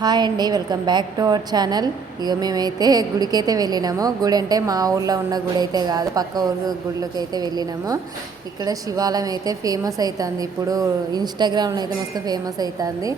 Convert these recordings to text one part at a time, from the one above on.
Hi అండి, welcome back to our channel. ఇక మేమైతే గుడికైతే వెళ్ళినాము. గుడి అంటే మా ఊళ్ళో ఉన్న గుడి అయితే కాదు, పక్క ఊరు గుడిలోకి అయితే వెళ్ళినాము. ఇక్కడ శివాలయం అయితే ఫేమస్ అవుతుంది, ఇప్పుడు ఇన్స్టాగ్రామ్లో అయితే మస్తు ఫేమస్ అవుతుంది.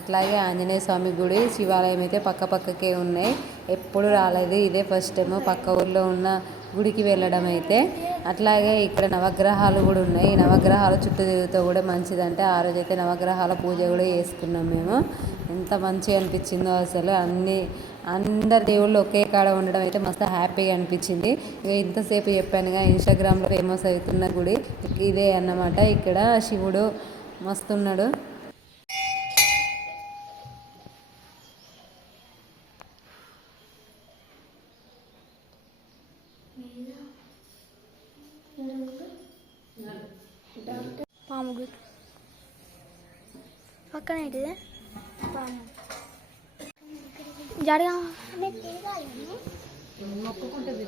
అట్లాగే ఆంజనేయ స్వామి గుడి, శివాలయం అయితే పక్కకే ఉన్నాయి. ఎప్పుడు రాలేదు, ఇదే ఫస్ట్ టైం పక్క ఊర్లో ఉన్న గుడికి వెళ్ళడం అయితే. అట్లాగే ఇక్కడ నవగ్రహాలు కూడా ఉన్నాయి. ఈ నవగ్రహాలు చుట్టూ తిరుగుతూ కూడా మంచిదంటే, ఆ రోజు అయితే నవగ్రహాల పూజ కూడా చేసుకున్నాం మేము. ఎంత మంచిగా అనిపించిందో అసలు. అందరు దేవుళ్ళు ఒకే కాడ ఉండడం అయితే మస్తు హ్యాపీగా అనిపించింది. ఇక ఇంతసేపు చెప్పానుగా ఇన్స్టాగ్రామ్లో ఫేమస్ అవుతున్న గుడి ఇదే అన్నమాట. ఇక్కడ శివుడు మస్తున్నాడు. పాము పక్కన ఏంటిది పాము జడగా మొక్కుకుంటుంది.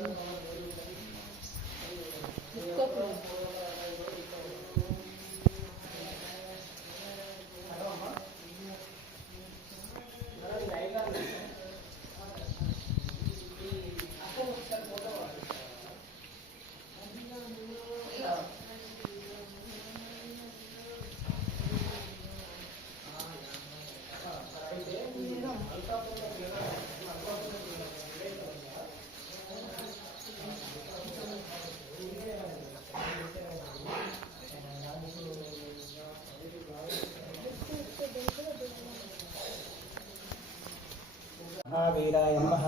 महावीराय नमः।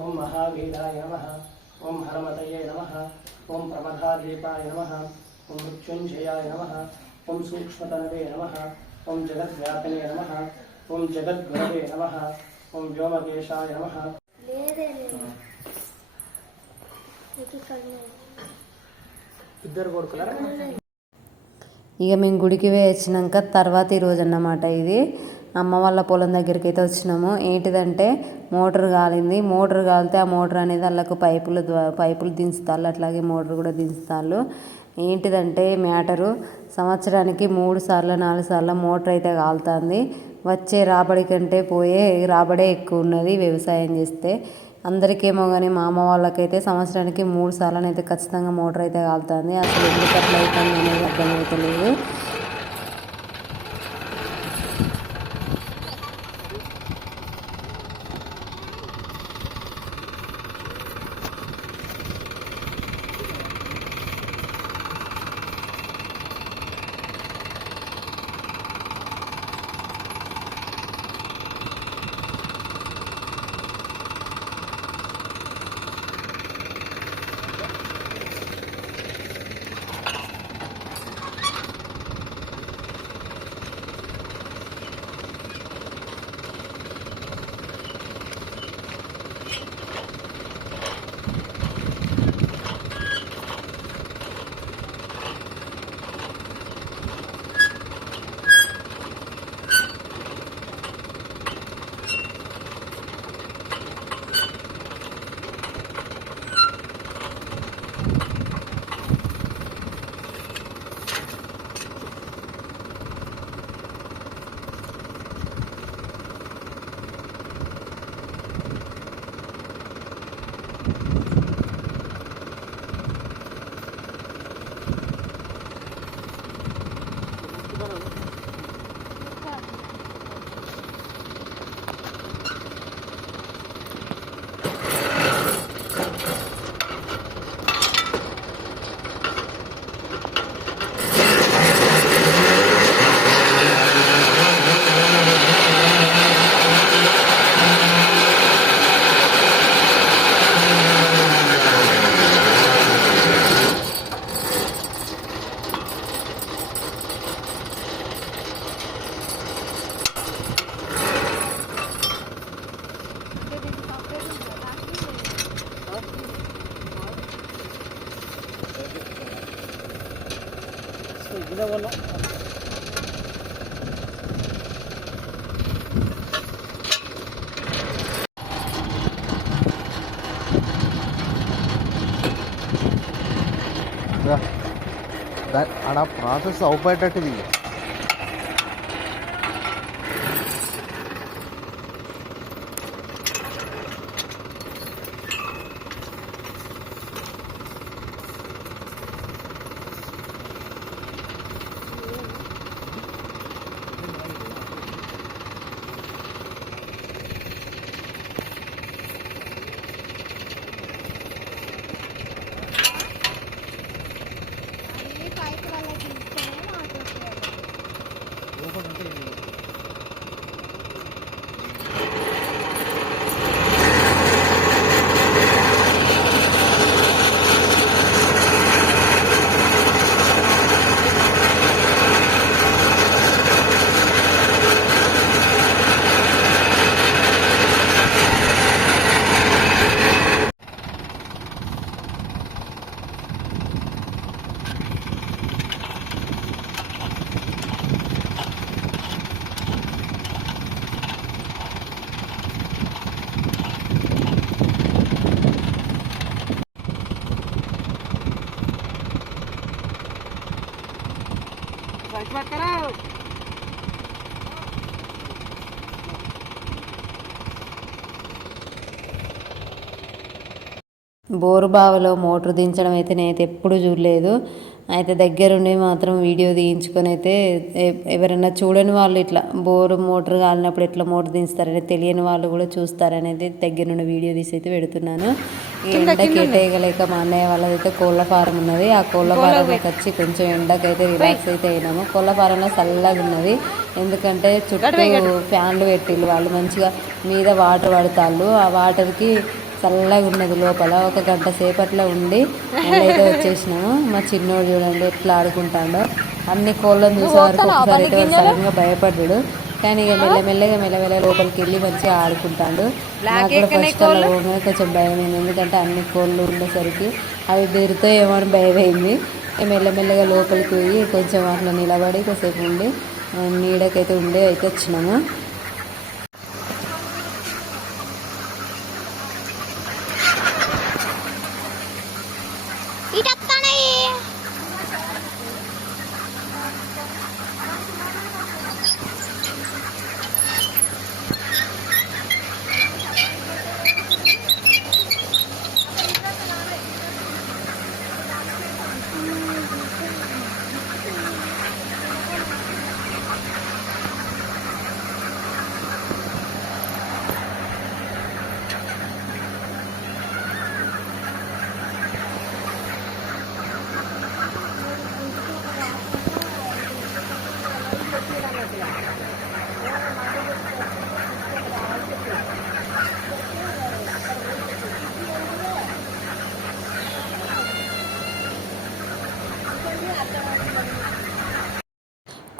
ओम महावीराय नमः। ओम हरमतये नमः। ओम प्रमथादीपाय नमः। ओम मृत्युंजयाय नमः। ओम सूक्ष्मतनवे नमः। ओम जगद्व्यापिने नमः। ओम जगद्गुरवे नमः। ओम व्योमकेशाय नमः। इधर कोडुकुलारा ఇక మేము గుడికి వచ్చినాక తర్వాత ఈరోజు అన్నమాట. ఇది అమ్మ వాళ్ళ పొలం దగ్గరికి అయితే వచ్చినాము. ఏంటిదంటే మోటార్ కాలింది. మోటార్ కాలితే ఆ మోటార్ అనేది వాళ్ళకు పైపులు దించుతాళ్ళు, అట్లాగే మోటార్ కూడా దించుతాళ్ళు. ఏంటిదంటే మ్యాటరు, సంవత్సరానికి 3 సార్లు 4 సార్లు మోటార్ అయితే కాలుతుంది. వచ్చే రాబడి కంటే పోయే రాబడే ఎక్కువ ఉన్నది వ్యవసాయం చేస్తే. అందరికేమో కానీ మా అమ్మ వాళ్ళకైతే సంవత్సరానికి 3 సార్లు అయితే ఖచ్చితంగా మోటార్ అయితే కాలుతుంది. అసలు ఎందుకు అట్లా అవుతుంది అనేది అర్థమవుతలేదు. ఆడ ప్రాసెస్ అవుపేటట్టుది. బోరు బావిలో మోటార్ దించడం అయితే నేనైతే ఎప్పుడు చూడలేదు. అయితే దగ్గరుండి మాత్రం వీడియో తీయించుకొని అయితే ఎవరైనా చూడని వాళ్ళు ఇట్లా బోరు మోటార్ కాలినప్పుడు ఎట్లా మోటార్ దించుతారని తెలియని వాళ్ళు కూడా చూస్తారనేది దగ్గర నుండి వీడియో తీసి అయితే పెడుతున్నాను. ఈ ఎండకి ఎటేయగలేక మా అన్నయ్య వాళ్ళదైతే కోళ్ళ ఫారం ఉన్నది. ఆ కోళ్ళ ఫారంలోకి వచ్చి కొంచెం ఎండకైతే రిలాక్స్ అయితే అయినాము. కోళ్ళ ఫారంలో చల్లగా ఉన్నది, ఎందుకంటే చుట్టూ ఫ్యాన్లు పెట్టిళ్ళు వాళ్ళు, మంచిగా మీద వాటర్ పడతాళ్ళు. ఆ వాటర్కి చల్లగా ఉన్నది లోపల. ఒక గంట సేపట్లో ఉండి అయితే వచ్చేసినాము. మా చిన్నోడు చూడండి ఎట్లా ఆడుకుంటాడో. అన్ని కోళ్ళను చూసే వరకు ఒకసారి అయితే సడన్గా భయపడ్డాడు, కానీ ఇక మెల్లమెల్లగా లోపలికి వెళ్ళి మంచిగా ఆడుకుంటాడు. నాకు కూడా ఫస్ట్ అలా పోగానే కొంచెం భయం అయింది, ఎందుకంటే అన్ని కోళ్ళు ఉండేసరికి అవి బెరుతో ఏమో అని భయం అయింది. మెల్లమెల్లగా లోపలికి పోయి కొంచెం అట్లా నిలబడి కొద్దిసేపు ఉండి నీడకైతే ఉండి అయితే వచ్చినాము.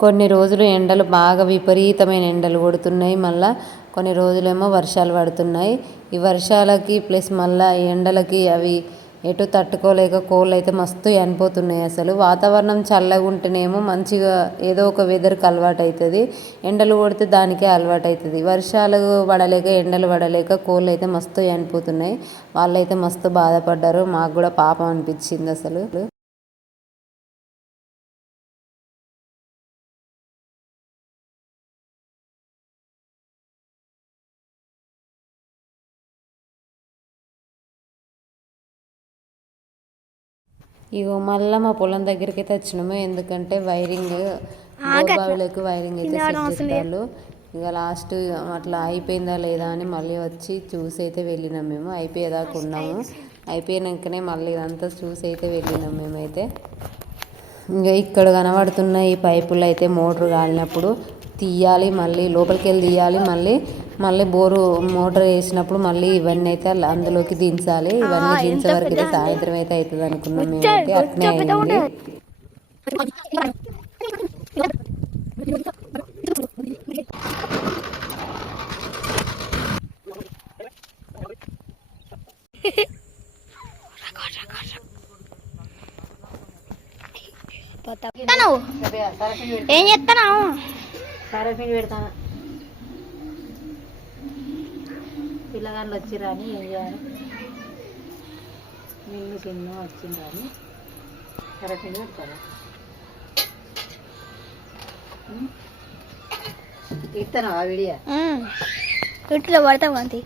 కొన్ని రోజులు ఎండలు బాగా విపరీతమైన ఎండలు కొడుతున్నాయి, మళ్ళీ కొన్ని రోజులేమో వర్షాలు పడుతున్నాయి. ఈ వర్షాలకి ప్లస్ మళ్ళీ ఎండలకి అవి ఎటు తట్టుకోలేక కోళ్ళు అయితే మస్తు చనిపోతున్నాయి. అసలు వాతావరణం చల్లగా ఉంటేనేమో మంచిగా ఏదో ఒక వెదర్కి అలవాటు అవుతుంది, ఎండలు కొడితే దానికే అలవాటు అవుతుంది. వర్షాలు పడలేక ఎండలు పడలేక కోళ్ళు అయితే మస్తు చనిపోతున్నాయి. వాళ్ళైతే మస్తు బాధపడ్డారు, మాకు కూడా పాపం అనిపించింది అసలు. ఇగో మళ్ళీ మా పొలం దగ్గరికి అయితే వచ్చినాము, ఎందుకంటే వైరింగ్ బావిలోకి వైరింగ్ అయితే సెట్ చేస్తారు. ఇక లాస్ట్ అట్లా అయిపోయిందా లేదా అని మళ్ళీ వచ్చి చూసి అయితే వెళ్ళినాం. మేము అయిపోయేదాకా ఉన్నాము, అయిపోయినాకనే మళ్ళీ ఇదంతా చూసి అయితే వెళ్ళినాం మేమైతే. ఇంకా ఇక్కడ కనబడుతున్న ఈ పైపులు అయితే మోటార్ కాలినప్పుడు తీయాలి, మళ్ళీ లోపలికి వెళ్ళి తీయాలి, మళ్ళీ బోరు మోటార్ వేసినప్పుడు మళ్ళీ ఇవన్నీ అయితే అందులోకి దించాలి. ఇవన్నీ దించే వరకు అయితే సాయంత్రం అయితే అవుతుంది అనుకున్నాం మేమైతే. అట్నే అయింది. ఏం చేస్తాను? సరపిండి పెడతాను. పిల్లగాళ్ళు వచ్చిరాని ఏం చేయాలి, మిల్లు చిన్న వచ్చిందని సరపిండి పెడతాను. ఇస్తాను ఆ వీడియో యూట్యూబ్లో పడతాం అంతే,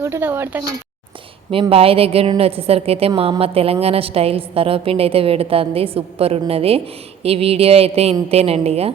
యూట్యూబ్లో పడతాం. మేము బావి దగ్గర నుండి వచ్చేసరికి అయితే మా అమ్మ తెలంగాణ స్టైల్స్ సర్వపిండి అయితే పెడుతుంది, సూపర్ ఉన్నది. ఈ వీడియో అయితే ఇంతేనండి ఇక.